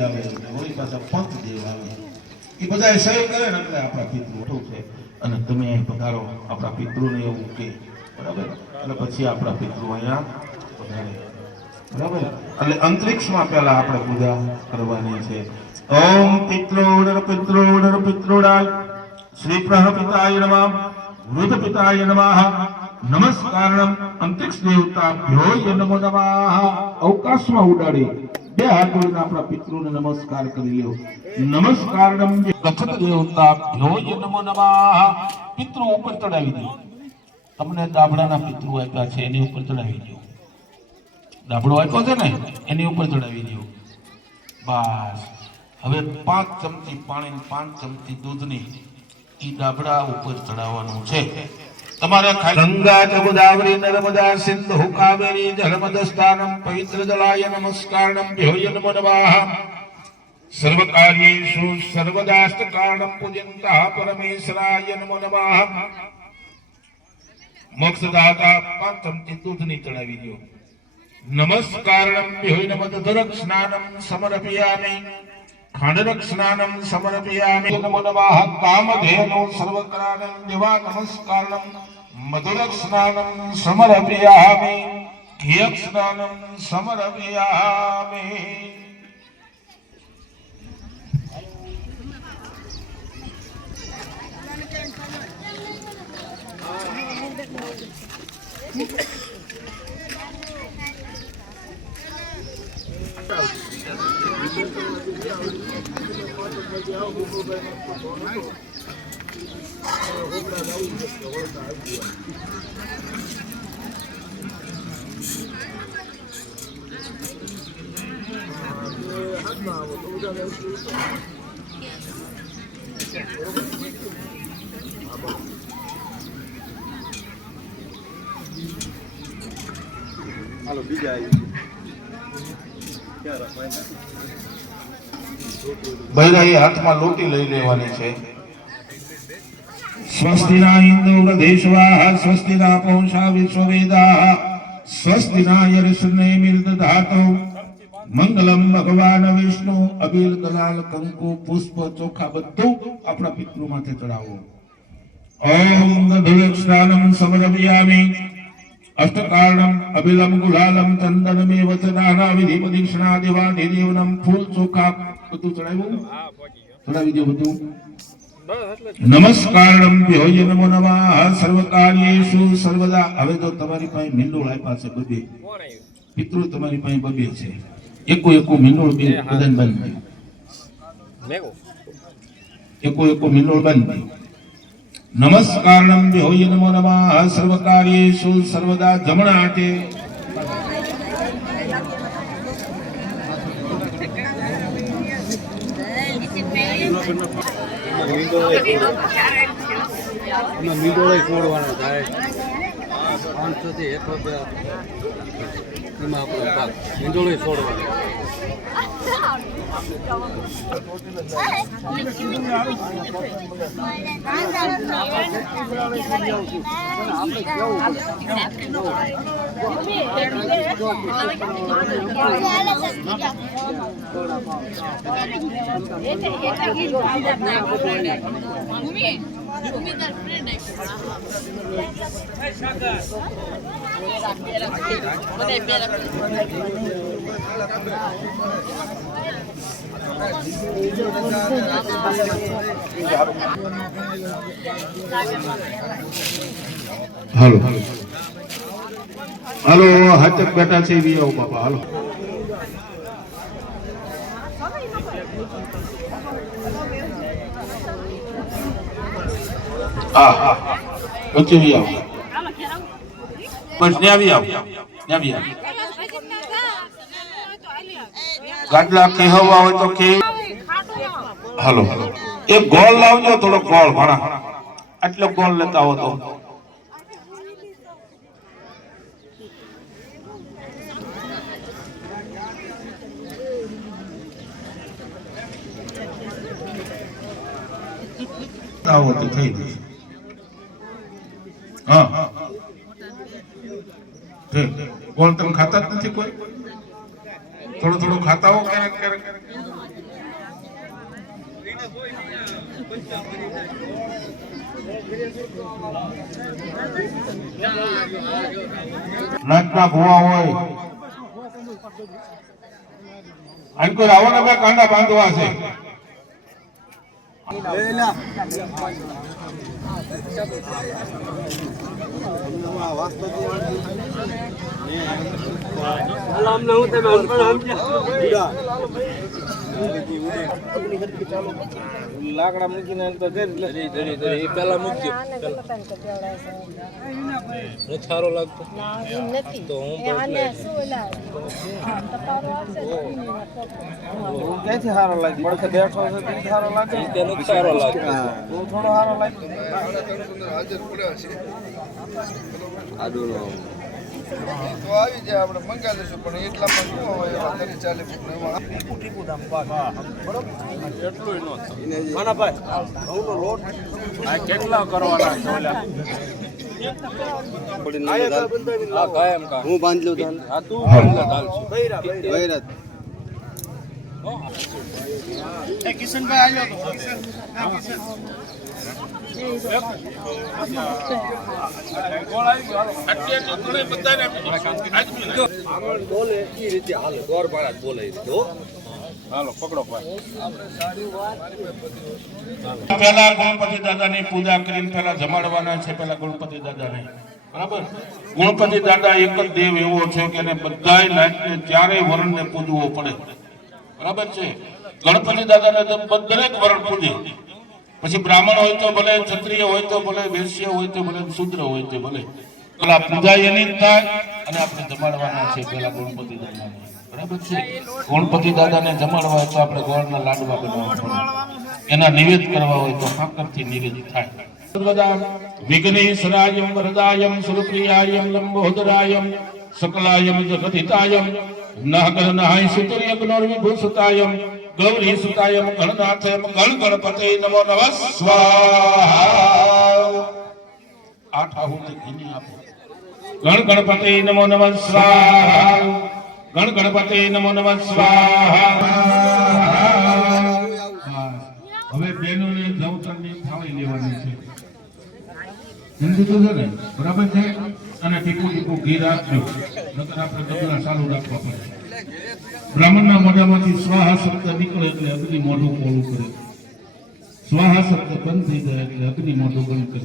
આવે એટલે વળી પાછા પંચદેવ આવે એ બધા સહી કરે ને એટલે આપણા પિતૃ મોટું છે અને તમે અહીં પધારો આપણા પિતૃને એવું કે બરાબર એટલે પછી આપણા પિતૃ અહીંયા પધારે બરાબર, એટલે અંતરિક્ષમાં પહેલા આપણે પૂજા કરવાની છે. ઓમ પિત્રોડર પિત્રોડર પિત્રોડાય શ્રી પ્રહપિતાય નમઃ વૃદ્ધ પિતાય નમઃ નમસ્કારમ અંતરિક્ષ દેવતાભ્યો નમો નમઃ. અવકાશમાં ઉડાડી બે હાથ જોડીને આપણા પિતૃને નમસ્કાર કરી લ્યો. નમસ્કારમ ગચ્છત દેવતાભ્યો નમો નમઃ. પિતૃ ઉપર ચડાવી દો. તમને દાબડાના પિતૃ આપ્યા છે એની ઉપર ચડાવી દો. દાબડો આપ્યો છે ને એની ઉપર ચડાવી દો. બસ હવે 5 ચમચી પાણી 5 ચમચી દૂધની ઈ દાબડા ઉપર ચડાવવાનું છે તમારે. ગંગા ચ ગોદાવરી નર્મદા સિંધુ કાવેરી જલમદસ્થાનમ પવિત્ર જલાય નમસ્કારમ ભ્યો નમો નમઃ. સર્વકાર્યેષુ સર્વદાસ્ત કારણમ પૂજ્યંતઃ પરમેશ્વરાય નમો નમઃ. મોક્ષદાતા 5 ચમચી દૂધની ચડાવી દો. નમસ્કારમ ભ્યો નમઃ. દધરક સ્નાનમ સમર્પયામિ. ખાંડરક સ્નાનમ સમર્પયામિ. નમો નમઃ. કામધેનો સર્વકારણમ દેવા નમસ્કારમ. મધુરક સ્નાનમ સમર્પયામિ. ઘિયક સ્નાનમ સમર્પયામિ. હાલો બીજા બૈરાએ હાથમાં લોટી લઈ લેવાની છે. સ્વસ્તિના ઇન્દો પ્રદેશવાહ સ્વસ્તિના પૌષા વિશ્વવેદાઃ સ્વસ્તિના યર્ષણે મિર્દધાતો મંગલમ ભગવાન વિષ્ણુ. અબીલ દલાલ કંકુ પુષ્પ ચોખા બધું આપણા પિતૃ માથે ચડાવો. ઓમ દધુરક સ્નાનમ સમર્પયામિ. અષ્ટકારણમ અબિલમ ગુલાલમ ચંદનમેવ ચ નાના વિધિ પ્રદક્ષિણા દેવાધિદેવનમ. ફૂલ ચોખા બધું ચડાવ્યું, ચડાવી દો બધું. નમસ્કારમ ભ્યો નમો નમઃ. સર્વકાર્યેષુ સર્વદા. હવે તો તમારી પાસે મીંડોળ આપ્યા છે બબે પિતૃ, તમારી પાસે બબે છે. એકો મીંડોળ બે બધાને બંધ. એકો મીંડોળ બંધ. નમસ્કારમ ભ્યો નમો નમઃ. સર્વકાર્યેષુ સર્વદા. જમણા હાથે મીંડોળો છોડવાનો થાય 500 થી 1 એમાં આપણો ભાગ મીંડોળો છોડવાનો. હાલો હાલો હાચક બેઠા છે વી આવો બાપા. હાલો હા વચ્ચે વી આવો. બસ ત્યાં વી આવો, ત્યાં વી આવો. ગાડલા કહેવા હોય તો કે હાલો એક ગોળ લાવજો, થોડો ગોળ ભણા આટલો ગોળ લેતા હો તો. આવો તો થઈ જશે. હા ગોળ તમે ખાતા જ નથી કોઈ? થોડું થોડું ખાતા હો ક્યારેક ક્યારેક. નાચના ભૂવા હોય અને કોઈ આવો ને બે કાંડા બાંધવા છે. લાકડા મૂકીને તો પેલા મૂકજો સારો લાગતો તો હું ક્યાંથી સારો લાગે પડખે બેઠો છે તે સારો લાગે તેનું સારો લાગે હું થોડો સારો લાગે તો આવી જાય આપણે મંગાવી લઈશું પણ એટલામાં શું હોય 40 દામ બરોબર એટલું ન થાય ભાઈ ઘઉંનો લોટ આ કેટલા કરવાના હું બાંધ લઉં તને હા તું બૈરાત કિશનભાઈ બોલે એ રીતે હાલો ગોર બાળા બોલે હાલો પકડો પહેલા ગણપતિ દાદાની પૂજા કરીને પહેલા જમાડવાના છે. પહેલા ગણપતિ દાદાને બરાબર. ગણપતિ દાદા એક જ દેવ એવો છે કે એને બધાય નાટને ચારેય વર્ણને પૂજવો પડે. બરાબર છે. ગણપતિ દાદાને દરેક વર્ણ પૂજે. પછી બ્રાહ્મણ હોય તો ભલે, ક્ષત્રિય હોય તો ભલે, વૈશ્ય હોય તો ભલે, શૂદ્ર હોય તો ભલે, પેલા પૂજા એની જ થાય અને આપણે જમાડવાના છે પેલા ગણપતિ દાદાને. બરાબર છે. ગણપતિ દાદાને જમાડવા હોય તો આપણે ગોળના લાડવા બનાવવા પડે. એના નિવેદ કરવા હોય તો સાકરથી નિવેદ થાય. વિઘ્નેશ્વરાયમ વરદાયમ સુરપ્રિયાયમ લંબોદરાયમ સકલાયમ જગતિતાયમ નાગર નાય સુતર્યગ્નોર વિભૂષિતાયમ ગૌરી સુતાયમ ગણનાથયમ ગણ ગણપતે નમો નમઃ સ્વાહા. 8 આહુતિ ઘીની આપો. ગણ ગણપતે નમો નમઃ સ્વાહા. ગણ ગણપતે નમો નમઃ સ્વાહા. હવે બેનોને જવતરની થાળી લેવાની છે. સમજી તો છે ને? બરાબર છે. અને ટીપું ટીપું ઘી રાખજો, નકર આપણે ડબલા ચાલુ રાખવા પડે. બ્રાહ્મણના મોઢામાંથી સ્વાહા શબ્દ નીકળે એટલે અગ્નિ મોઢું પોલું કરે. સ્વાહા શબ્દ બંધ થઈ જાય એટલે અગ્નિ મોઢું બંધ કરે.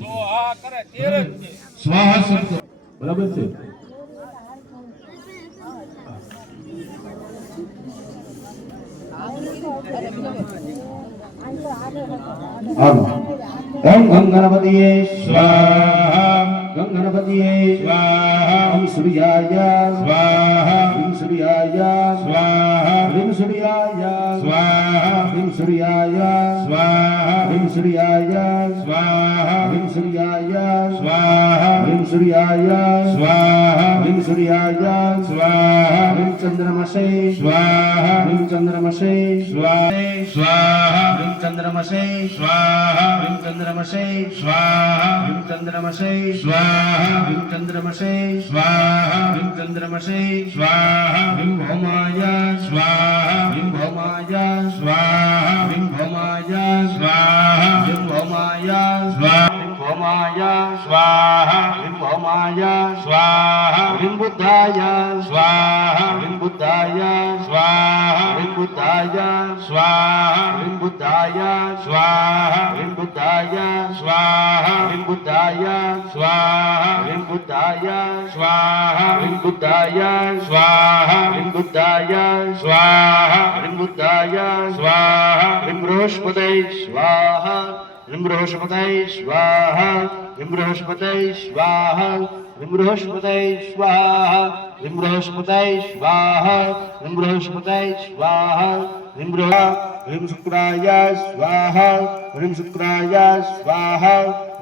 સ્વાહા શબ્દ બરાબર છે. ओम गंगणपतिये स्वाहा गंगणपतिये स्वाहा ओम सूर्याय स्वाहा ओम सूर्याय स्वाहा ओम सूर्याय स्वाहा ओम सूर्याय स्वाहा ओम सूर्याय स्वाहा ओम सूर्याय स्वाहा ओम सूर्याय स्वाहा ओम सूर्याय स्वाहा ओम चंद्रमसे स्वाहा ओम चंद्रमसे स्वाहा स्वाहा ओम चंद्रमसे स्वाहा ओम चंद्रमसे स्वाहा ओम चंद्रमसे स्वाहा ओम चंद्रमसे स्वाहा ओम चंद्रमसे स्वाहा ओम भौमाय स्वाहा ओम भौमाय स्वाहा ओम भौमाय स्वाहा ओम भौमाय स्वाहा ओम भौमाय स्वाहा ओम भौमाय स्वाहा ओम बुद्धाय स्वाहा ओम बुद्धाय स्वाहा ओम बुद्धाय स्वाहा ओम बुद्धाय स्वाहा ओम बुद्धाय स्वाहा ओम बुद्धाय स्वाहा ओम बुद्धाय स्वाहा ओम बुद्धाय स्वाहा ओम बुद्धाय स्वाहा ओम बुद्धाय स्वाहा ओम बृहस्पतये स्वाहा ओम बृहस्पतये स्वाहा ओम बृहस्पतये स्वाहा ओम बृहस्पतये स्वाहा ओम बृहस्पतये स्वाहा ओम बृहस्पतये स्वाहा ओम ओम शुक्राय स्वाहा ओम शुक्राय स्वाहा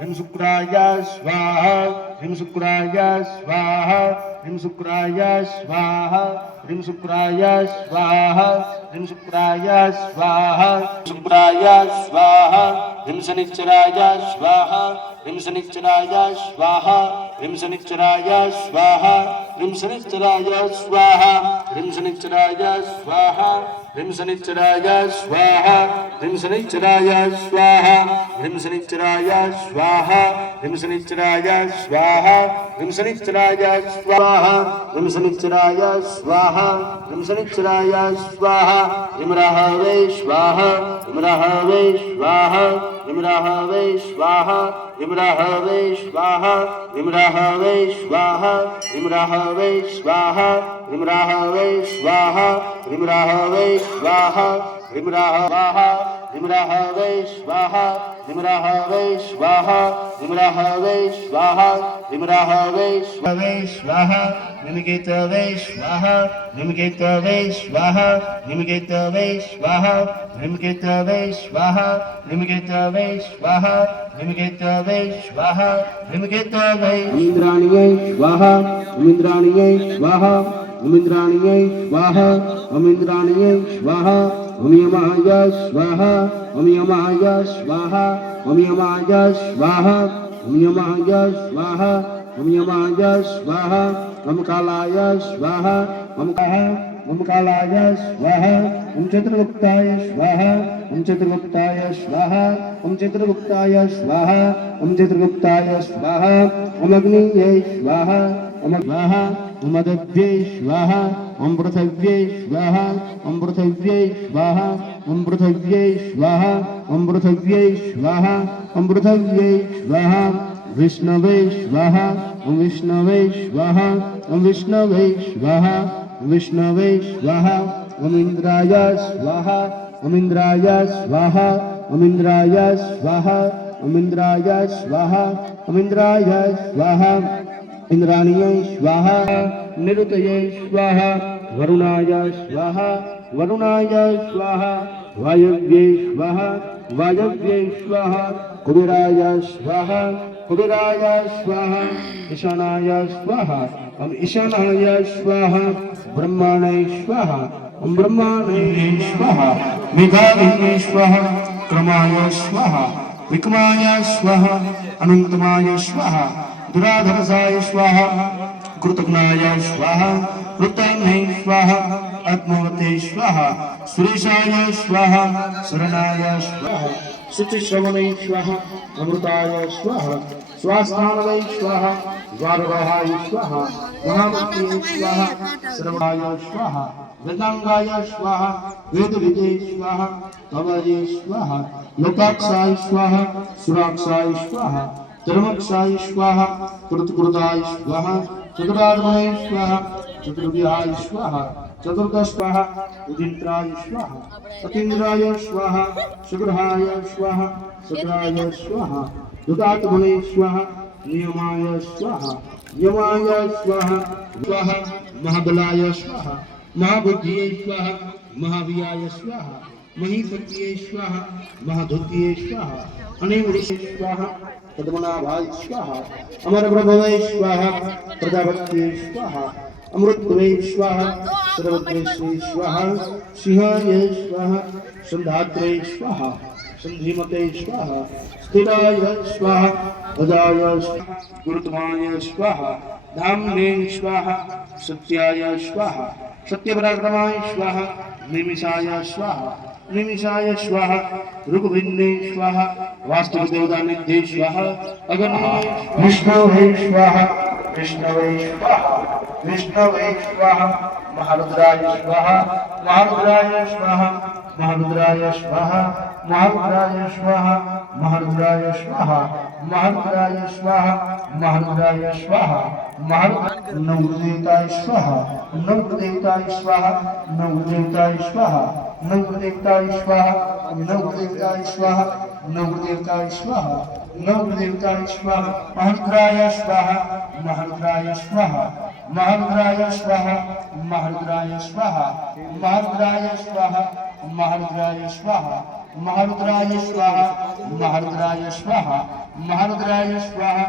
ओम शुक्राय स्वाहा ओम शुक्राय स्वाहा ओम शुक्राय स्वाहा ओम शुक्राय स्वाहा ओम शुक्राय स्वाहा शुक्राय स्वाहा ओम शनिश्चराय स्वाहा ओम शनिश्चराय स्वाहा ओम शनिश्चराय स्वाहा ओम शनिश्चराय स्वाहा ओम शनिश्चराय स्वाहा ह्रीं शनिश्चराय स्वाहा ह्रीं शनिश्चराय स्वाहा ह्रीं शनिश्चराय स्वाहा ह्रीं शनिश्चराय स्वाहा ह्रीं शनिश्चराय स्वाहा ह्रीं शनिश्चराय स्वाहा ह्रीं शनिश्चराय स्वाहा ह्रीं राहवे स्वाहा ह्रीं राहवे स्वाहा ह्रीं राहवे स्वाहा ह्रीं राहवे स्वाहा ह्रीं राहवे स्वाहा ह्रीं राहवे स्वाहा ह्रीं राहवे स्वाहा ह्रीं राहवे स्वाहा ह्रीं राहवे ह्रीं राहवे स्वाहा ह्रीं राहवे स्वाहा ह्रीं राहवे स्वाहा ह्रीं राहवे स्वाहा निमकेतवे स्वाहा निमकेतवे स्वाहा निमकेतवे स्वाहा निमकेतवे स्वाहा निमकेतवे स्वाहा निमकेतवे स्वाहा निमकेतवे इंद्राणीय स्वाहा इंद्राणीय स्वाहा इंद्राणीय स्वाहा इंद्राणीय स्वाहा ओम यमाय स्वाहा ओम यमाय स्वाहा ओम यमाय स्वाहा ओम यमाय स्वाहा ओम यमाय स्वाहा ओम कालाय स्वाहा ओम कालाय स्वाहा ओम चतुर्गुप्ताय स्वाहा ओम चतुर्गुप्ताय स्वाहा ओम चतुर्गुप्ताय स्वाहा ओम चतुर्गुप्ताय स्वाहा ओम अग्निये स्वाहा ओम स्वाहा ओम अदभ्ये स्वाहा ओम पृथिव्ये स्वाहा ओम पृथिव्ये स्वाहा ओम पृथिव्ये स्वाहा ओम पृथिव्ये स्वाहा ओम पृथिव्ये स्वाहा विष्णवे स्वाहा ओम विष्णवे स्वाहा ओम विष्णवे स्वाहा विष्णवे स्वाहा ओम इंद्राय स्वाहा ओम इंद्राय स्वाहा ओम इंद्राय स्वाहा ओम इंद्राय स्वाहा ओम इंद्राय स्वाहा इंद्राणीय स्वाहा निरुतये स्वाहा वरुणाय स्वाहा वरुणाय स्वाहा वायव्ये स्वाहा वायव्ये स्वाहा कुबेराय स्वाहा कुबेराय स्वाहा ईशानाय स्वाहा ओम ईशानाय स्वाहा ब्रह्माणे स्वाहा ओम ब्रह्माणे स्वाहा मेधाविने स्वाहा क्रमाय स्वाहा विक्रमाय स्वाहा अनंतमाय स्वाहा दुराधरसाय स्वाहा कृतघ्नाय स्वाहा वृत्तान्ने स्वाहा आत्मवते स्वाहा सुरेशाय स्वाहा शरणाय स्वाहा शुचिश्रवणे स्वाहा अमृताय स्वाहा स्वास्थानवे स्वाहा द्वारवाहाय स्वाहा महामन्त्रे स्वाहा सर्वाय स्वाहा वेदांगाय स्वाहा वेदविदे स्वाहा तवये स्वाहा लोकाक्षाय स्वाहा सुराक्षाय स्वाहा धर्मक्षाय स्वाहा कृतकृताय स्वाहा चतुरात्मने स्वाहा चतुर्व्याय स्वाहा चतुर्थ स्वाहा उदित्राय स्वाहा अतीन्द्राय स्वाहा सुग्रहाय स्वाहा सत्राय स्वाहा दुदात्मने स्वाहा नियमाय स्वाहा यमाय स्वाहा स्वाहा महाबलाय स्वाहा महाबुद्धिये स्वाहा महावीयाय स्वाहा महीपत्ये स्वाहा महाधुत्ये स्वाहा अनिवृषे स्वाहा पद्मनाभाय स्वाहा अमर प्रभवे स्वाहा प्रजापत्ये स्वाहा अमृतवे स्वाहा सर्वद्रेश्वे स्वाहा सिंहाय स्वाहा संधात्रे स्वाहा संधिमते स्वाहा स्थिराय स्वाहा अजाय गुरुत्माय स्वाहा धाम्ने स्वाहा सत्याय स्वाहा सत्यपराक्रमाय स्वाहा निमिषाय स्वाहा निमिषाय स्वाहा ऋग्भिन्ने स्वाहा वास्तुदेवतानिध्ये स्वाहा अगन्ये विष्णवे स्वाहा विष्णवे स्वाहा विष्णवे स्वाहा महारुद्राय स्वाहा महारुद्राय स्वाहा महारुद्राय स्वाहा महारुद्राय स्वाहा महारुद्राय स्वाहा महारुद्राय स्वाहा महारुद्राय स्वाहा नवदेवताय स्वाहा नवदेवताय स्वाहा नवदेवताय स्वाहा नवदेवताय स्वाहा नवदेवताय स्वाहा नवदेवताय स्वाहा नवदेवताय स्वाहा महारुद्राय स्वाहा महारुद्राय स्वाहा महारुद्राय स्वाहा महारुद्राय स्वाहा महारुद्राय स्वाहा महारुद्राय स्वाहा महारुद्राय स्वाहा महारुद्राय स्वाहा महारुद्राय स्वाहा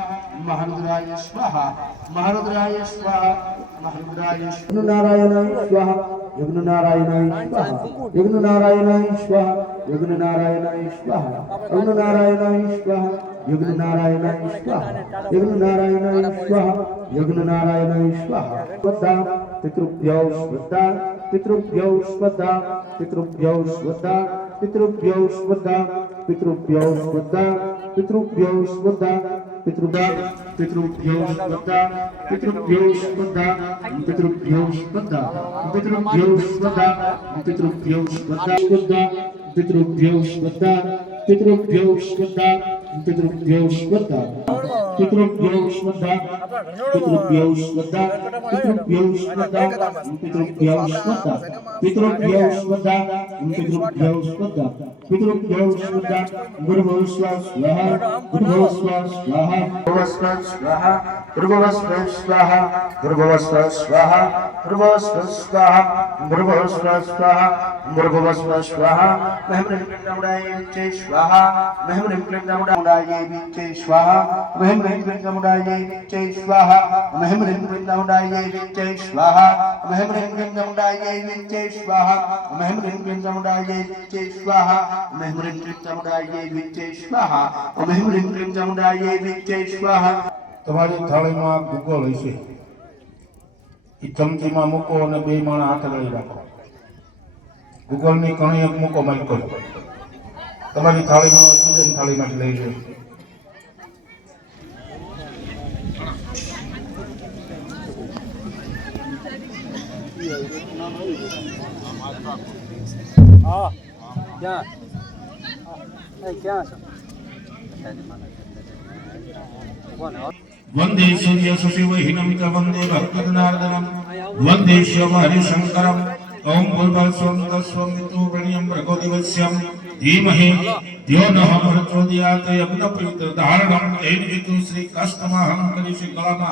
महारुद्राय स्वाहा महारुद्राय स्वाहा महारुद्राय नारायणाय स्वाहा यज्ञ नारायणाय स्वाहा यज्ञ नारायणाय स्वाहा यज्ञ नारायणाय स्वाहा यज्ञ नारायणाय स्वाहा यज्ञ नारायणाय स्वाहा यज्ञ नारायणाय स्वाहा यज्ञ नारायणाय स्वाहा श्रद्धा पितृभ्यो श्रद्धा पितृभ्यो स्वधा पितृभ्यो स्वधा पितृभ्यो स्वधा पितृभ्यो स्वधा पितृभ्यो स्वधा पितृभ्यो पितृभ्यो स्वधा पितृभ्यो स्वधा पितृभ्यो स्वधा पितृभ्यो स्वधा पितृभ्यो स्वधा पितृभ्यो स्वधा पितृभ्यो स्वधा पितृभ्यो स्वधा पितृभ्यो स्वधा पितृभ्यो स्वधा पितृभ्यो स्वधा पितृभ्यो स्वधा पितृभ्यो स्वधा पितृभ्यो स्वधा पितृभ्यो स्वधा गुरुभ्यो स्वाहा गुरुभ्यो स्वाहा गुरुभ्यो स्वाहा गुरुभ्यो स्वाहा गुरुभ्यो स्वाहा गुरुभ्यो स्वाहा गुरुभ्यो स्वाहा गुरुभ्यो स्वाहा महमृं प्रमुदाये विच्चे स्वाहा महमृं प्रमुदाये विच्चे स्वाहा महमृं प्रमुदाये विच्चे स्वाहा महमृं प्रमुदाये विच्चे स्वाहा महमृं प्रमुदाये विच्चे स्वाहा महमृं प्रमुदाये विच्चे स्वाहा महमृं प्रमुदाये विच्चे स्वाहा महमृं प्रमुदाये विच्चे स्वाहा તમારી થાળીમાં ગુગળ હશે એ ચમચીમાં મૂકો અને બે માણા હાથ લઈ રાખો ગુગળની કણી એક મૂકો માઇકો તમારી થાળીમાં બીજાની થાળીમાંથી લઈ લો वंदे सूर्य सुशिवहिनं च वंदे भक्तजनार्दनं वंदे शिवं हरिशंकरं ओम भूर्भुवस्सुवं तत्सवितुर्वरेण्यं मितुर्वरेण्यं भर्गो धीमहि धियो नः प्रचोदयात् यज्ञपीतधारणं तेन हेतु श्री काष्ठमहं करिष्ये कलामा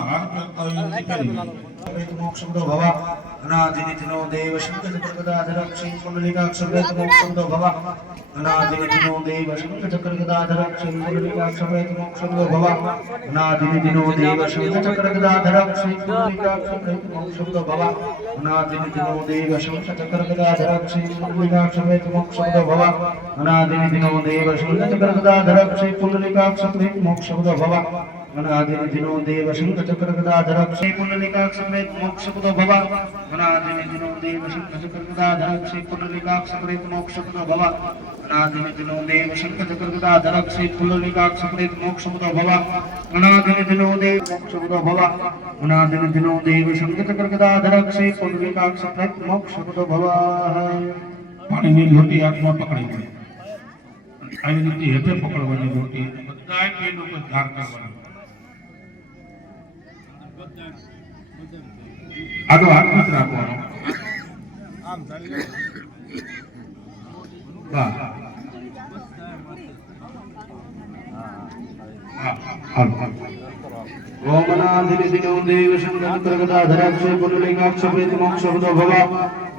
मोक्षो भव अनादिनिधिनो देव शंकर चक्रगदाधर क्षीण कुंडलिकाक्ष वेद मोक्षो भव अनादिनिधिनो देव शंकर चक्रगदाधर क्षीण कुंडलिकाक्ष वेद मोक्षो भव अनादिनिधिनो देव शंकर चक्रगदाधर क्षीण कुंडलिकाक्ष वेद मोक्षो भव अनादिनिधिनो देव शंकर चक्रगदाधर क्षीण कुंडलिकाक्ष वेद मोक्षो भव अनादिनिधिनो देव शंकर चक्रगदाधर क्षीण कुंडलिकाक्ष वेद मोक्षो भव अनादिनिधिनो देव शंकर चक्रगदाधर क्षीण कुंडलिकाक्ष वेद मोक्षो भव अनादिनिधिनो देव शंकर चक्रगदाधर क्षीण कुंडलिकाक्ष वेद मोक्षो भव अनादिनिधिनो देव शंकर चक्रगदाधर क्षीण कुंडलिकाक्ष वेद मोक्षो भव अनादिनिधिनो देव मोक्षो भव अनादिनिधिनो देव शंकर चक्रगदाधर क्षीण कुंडलिकाक्ष वेद मोक्षो भव પાણીની લોટી હાથમાં પકડી લે આવી રીતે હેઠે પકડવાની લોટી બધાય પેન ઉપર ધાર કરવાની આડો હાથ નથી રાખવાનો વાહ ओम अनादिनिधिनो देव शंकर चक्रगदाधर क्षीण कुंडलिकाक्ष वेद मोक्षो भव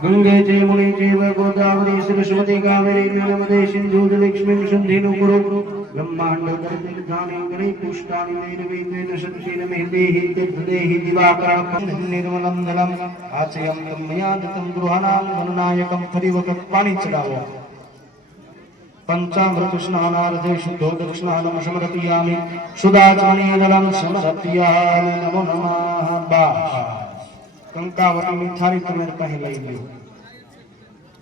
गंगे च यमुने चैव गोदावरी सरस्वती कावेरी नर्मदे सिंधु लक्ष्मीं सिंधु कुरु ब्रह्मांड गणेशानि गणे पुष्टानि वैरवेदेन शतशेन मेदेहि तेदेहि दिवाकरं निर्मलं नलं आचयं तं मया दत्तं गृहाणां गणनायकं फरिवकं पाणी चढ़ावो पंचामृत स्नानार्थे शुद्धो दक्षिणानं समर्पयामि सुदाचमनीयदलं समर्पयामि नमो नमः बाह કંકાવતીની થાળી તમારે પાસે લઈ લો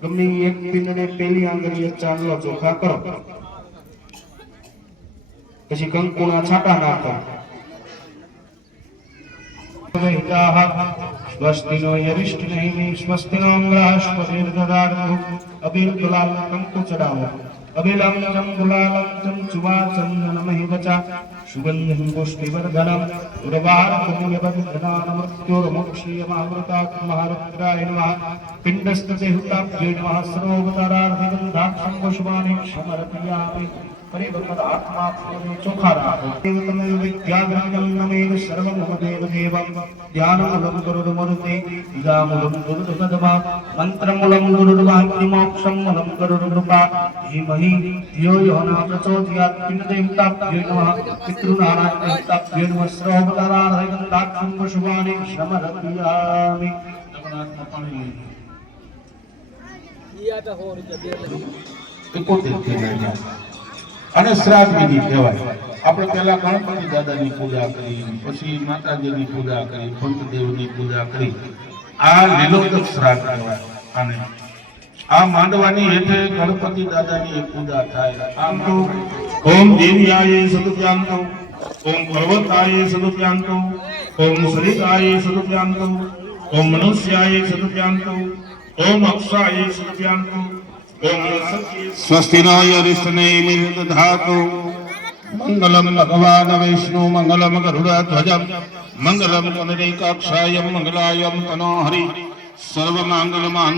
ગમે એક પિંડને પેલી આંગળીએ ચાંદલો ચોખા કરો પછી કંકુના છાંટા નાખો સ્વસ્તિનો યરિષ્ઠિ સ્વસ્તિનો બૃહસ્પતિર્દદાતુ અબીલ ગુલાલ કંકુ ચડાવો અબીલમ ચમ ગુલાલમ ચમ ચુવા ચંદનમહિવચા सुगंधिं पुष्टिवर्धनम् उर्वारुकमुनिबन्धनान् मृत्योर्मोक्षीयमामृतात्महारुद्राय नमः पिण्डस्तते हुताब्जे नमः सर्वोपचारार्थिगन्धाक्षं पुष्पाणि समर्पयामि परिवृतदात्मा चोखा राखो देवतमे विद्याग्रहं नमेव सर्वं मम देवदेवं ध्यानमूलं गुरुर्मूर्ते इदामूलं गुरुर्गदमा मन्त्रमूलं गुरुर्वाक्यमोक्षं मूलं गुरुर्कृपा धीमहि धियो यो न प्रचोदयात् पिण्डदेवताभ्यो नमः पितॄणानां नमः सर्वोपचारार्थिगन्धाक्षं पुष्पाणि समर्पयामि અને શ્રાદ્ધ વિધિ કહેવાય આપણે પહેલા ગણપતિ દાદાની પૂજા કરી પછી માતાજીની પૂજા કરી પંચદેવની પૂજા કરી આ લીલોદક શ્રાદ્ધ કહેવાય અને આ માંડવાની હેઠે ગણપતિ દાદાની પૂજા થાય. આમ તો ઓમ દેવ્યાય સદુપ્યાંતો, ઓમ પર્વતાય સદુપ્યાંતો, ઓમ સરિતાય સદુપ્યાંતો, ઓમ મનુષ્યાય સદુપ્યાંતો, ઓમ અક્ષાય સદુપ્યાંતો, ઓમ સ્વસ્તિ નો યરિષ્ઠને દધાતુ. મંગલમ ભગવાન વિષ્ણુ મંગલમ ગરુડધ્વજ મંગલમ પુનરીકાક્ષાય મંગલાયમ તનો હરિ સર્વ મંગલ માંગ.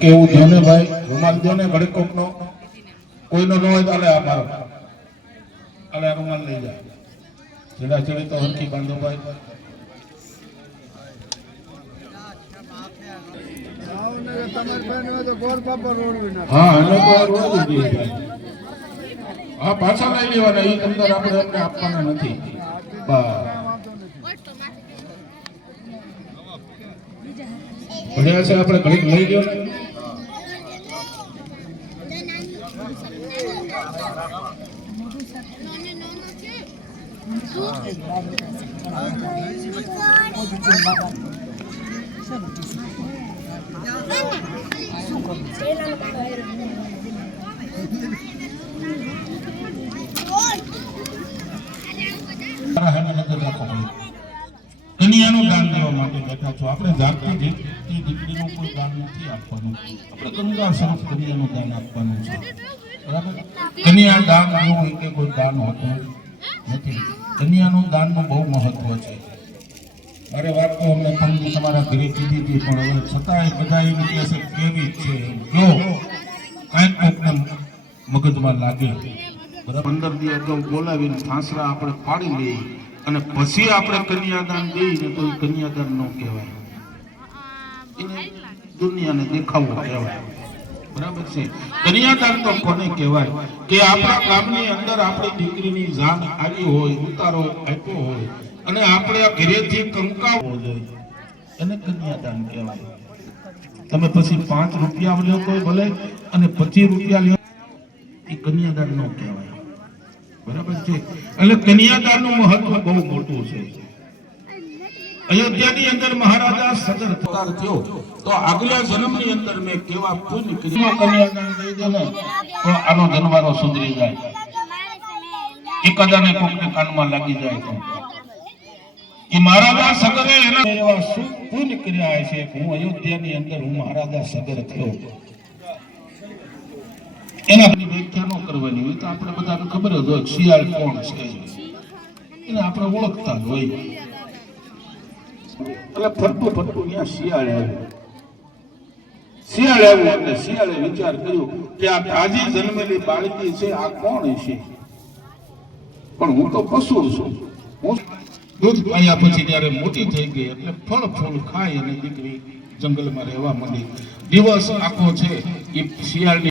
કેવું જો ને ભાઈ, રૂમાલ દો ને ઘડીક કોક નો, કોઈનો ન હોય તો આલે આ મારો, આલે આ રૂમાલ લઈ જાય. છેડા છેડી તો હરખી બાંધો ભાઈ. હા એને તો રોજ દીધી. હા પાછા લઈ લેવાના, એ અંદર આપણે એમને આપવાના નથી. ભણ્યા છે આપણે ઘડીક લઈ ગયો ને. કન્યાનું દાન દેવા માટે બેઠા છો. આપણે જાતની દીકરીનું કોઈ દાન નથી આપવાનું. આપણે ગંગા સ્વરૂપ કન્યાનું દાન આપવાનું છે. બરાબર? કન્યા દાન એવું કે કોઈ દાન હોતું નથી. કન્યાનું દાનનું બહુ મહત્વ છે. મારે વાત તો અમને પંડિત તમારા ઘરે કીધી હતી, પણ હવે છતાંય બધા એમ કહે છે કેવી જ છે. જો કાંઈક કોકને મગજમાં લાગે, બરાબર, 15 દી અગાઉ બોલાવીને ફાંસરા આપણે પાડી લઈએ અને પછી આપણે કન્યાદાન દઈએ તો એ કન્યાદાન ન કહેવાય, એને દુનિયાને દેખાવું કહેવાય. બરાબર છે? કન્યાદાન તો કોને કહેવાય કે આપણા ગામની અંદર આપણી દીકરીની જાન આવી હોય, ઉતારો આપ્યો હોય અને આપણે આ ઘરેથી કંકાવવો જોઈએ, એને કન્યાદાન કહેવાય. તમે પછી 5 રૂપિયા લ્યો કોઈ ભલે અને 25 રૂપિયા લ્યો, એ કન્યાદાન ન કહેવાય. બરાબર છે? એટલે કન્યાદાનનું મહત્વ બહુ મોટું છે. અયોધ્યાની અંદર મહારાજા સદર થયો તો આગલા જન્મની અંદર મેં કેવા પુણ્ય કર્યું, કન્યાદાન દઈ દે ને તો આનો જન્મારો સુધરી જાય. એકાદાને કોકને કાનમાં લાગી જાય તો એ મહારાજા સગરે એના એવા શું પુણ્ય કર્યા છે કે હું અયોધ્યાની અંદર હું મહારાજા સગર થયો. એના વ્યાખ્યા ન કરવાની હોય તો આપણે બધાને ખબર જ હોય શિયાળ કોણ છે, એને આપણે ઓળખતા જ હોય. એટલે ફરતું ફરતું ત્યાં શિયાળ આવ્યું. શિયાળ આવ્યું એટલે શિયાળે વિચાર કર્યો કે આ તાજી જન્મેલી બાળકી છે, આ કોણ છે? પણ હું તો પશુ છું. હું દૂધ પાયા પછી જયારે મોટી થઈ ગઈ એટલે ફળ ફૂલ ખાઈ અને દીકરી જંગલમાં રહેવા માંડી. દિવસ આખો છે એ શિયાળની